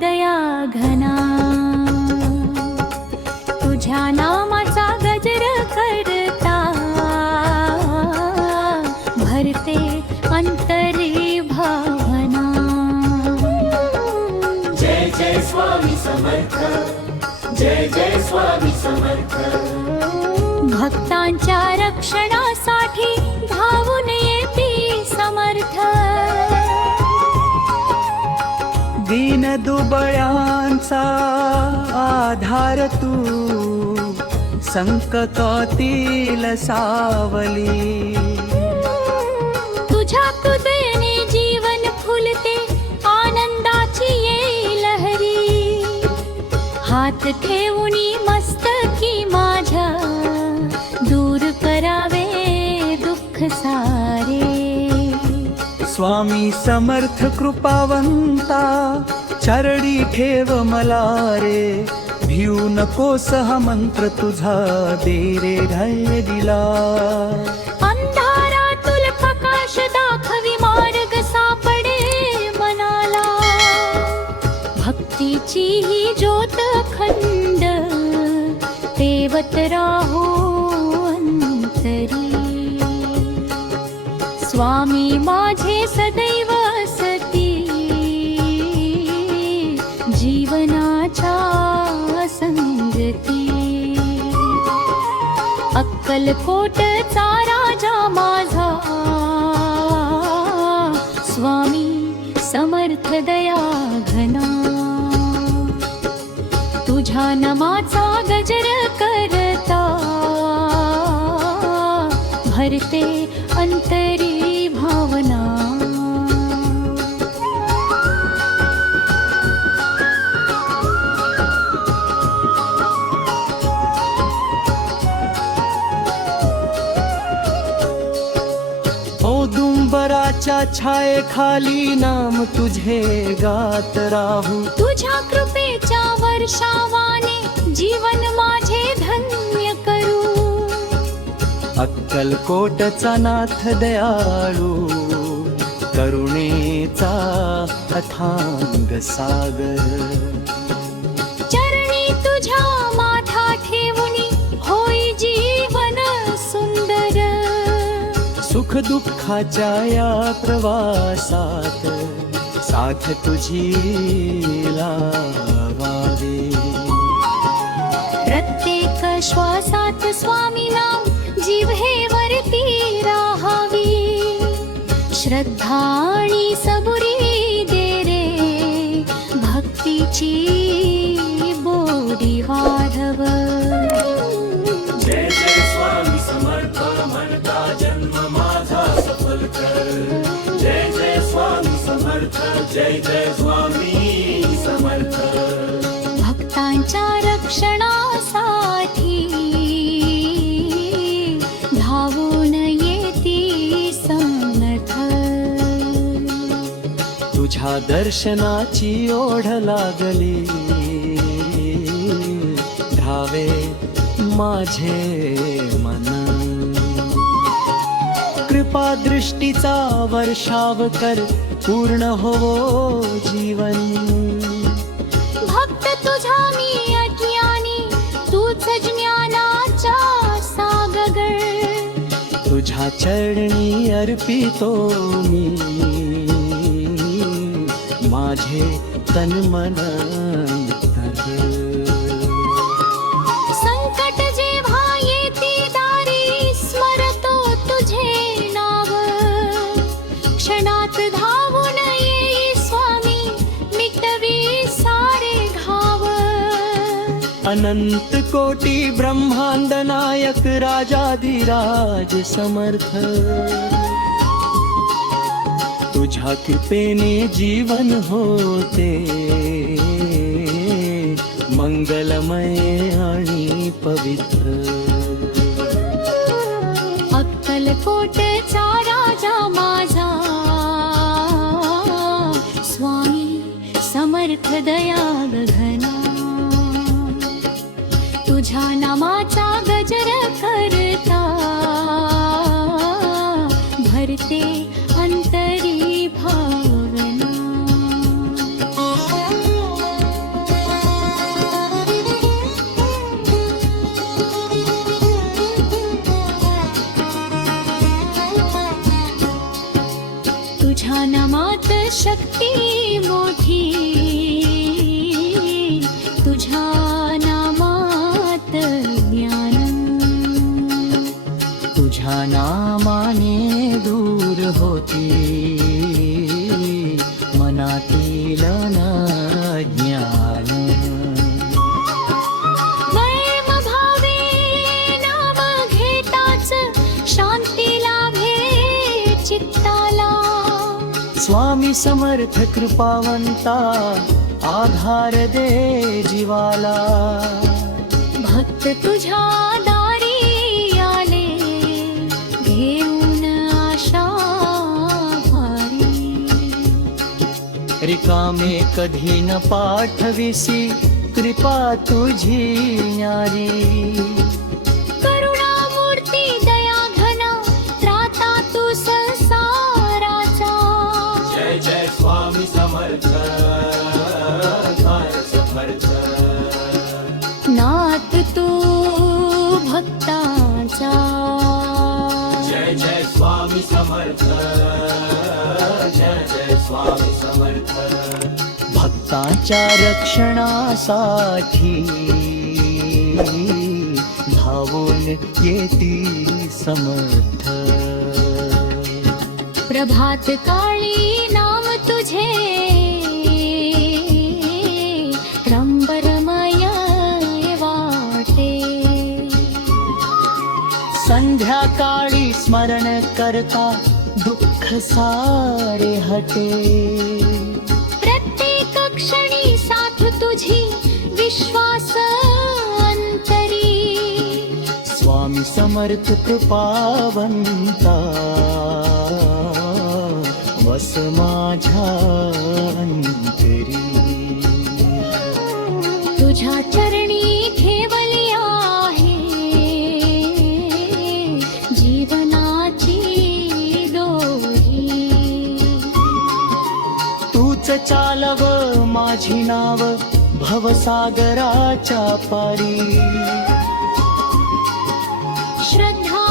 दया घना, तुझ्या नामाचा गजर करता भरते अंतरी भावना. जय जय स्वामी समर्थ, जय जय स्वामी समर्थ. भक्तांच्या रक्षणासाठी धावून येती समर्थ. दीन दुबळ्यांचा आधार तू, संकटातील सावली. तुझ्या कृपेने जीवन फुलते आनंदाची ये लहरी. हात ठेवूनी मस्तकी माझ्या दूर करावे दुःख सारे. स्वामी समर्थ कृपावंता, चरणी ठेव मला रे. भिऊ नकोस हा मंत्र तुझा, दे रे धैर्य दिला. अंधारातून प्रकाश दाखवी मार्ग सापडे मनाला. भक्तीची ही ज्योत अखंड तेवत राहो अंतरी. स्वामी माझे सदैव असती जीवनाच्या संगती. अक्कलकोटचा राजा माझा, स्वामी समर्थ दया घना. तुझ्या नामाचा गजर करता भरते अंतरी भावना. औदुंबराच्या छायेखाली नाम तुझे गात राहू. तुझ्या कृपेच्या वर्षावाने जीवन माझे धन्य करू. अक्कलकोटचा नाथ दयाळू, करुणेचा अथांग सागर. चरणी तुझ्या माथा ठेवूनी होई जीवन सुंदर. सुख दुःखाच्या या प्रवासात साथ तुझी लावावे. प्रत्येक श्वासात स्वामी नाम जिव्हेवरती राहावी. श्रद्धा आणि सबुरी दे रे, भक्तीची बोडी वाढव. जय जय स्वामी समर्थ म्हणता जन्म माझा सफल कर. जय जय स्वामी समर्थ, जय जय स्वामी समर्थ. भक्तांच्या रक्षणासाठी धावून येती समर्थ. तुझ्या दर्शनाची ओढ लागली, धावे माझे मन. कृपा दृष्टीचा वर्षाव कर, पूर्ण होवो जीवन. भक्त तुझा मी अज्ञानी, तूच ज्ञानाचा सागर. तुझ्या चरणी अर्पितो मी, माझे तन मन अंतर. संकट जेव्हा येती दारी, स्मरतो तुझे नाव. क्षणात धावून येई स्वामी, मिटवी सारे घाव. अनंत कोटी ब्रह्मांड नायक, राजाधिराज समर्थ. तुझ्या कृपेने जीवन होते मंगलमय आणि पवित्र. अक्कलकोटचा राजा माझा, स्वामी समर्थ दया घना. तुझ्या नामाचा गजर करता भरते अंतरी भावना. शक्ती मोठी तुझ्या नामात ज्ञान तुझ्या नामाने दूर होती मनातील ज्ञान वैम भावे नाम घेताच शांती लाभे चित्ताला स्वामी समर्थ कृपावंता आधार दे जीवाला भक्त तुझ्या दारी आले घेऊन आशा भारी रिकामे कधी न पाठविसी कृपा तुझी न्यारी करुणामूर्ती दया घना त्राता तू संसाराचा जय जय स्वामी समर्थ काय समर्थ नाथ तू भक्ताचा जय जय स्वामी समर्थ जय जय स्वामी समर्थ भक्तांच्या रक्षणासाठी धावून येती समर्थ प्रभात काळी नाम तुझे रंबरमय वाटे संध्याकाळी स्मरण करता दुःख सारे हटे प्रत्येक क्षणी साथ तुझी विश्वास अंतरी स्वामी समर्थ कृपावंता वस माझ्या अंतरी तुझ्या चरणी ठेवली आहे जीवनाची दोरी तूच चालव माझी नाव भवसागराच्या पारी श्रद्धा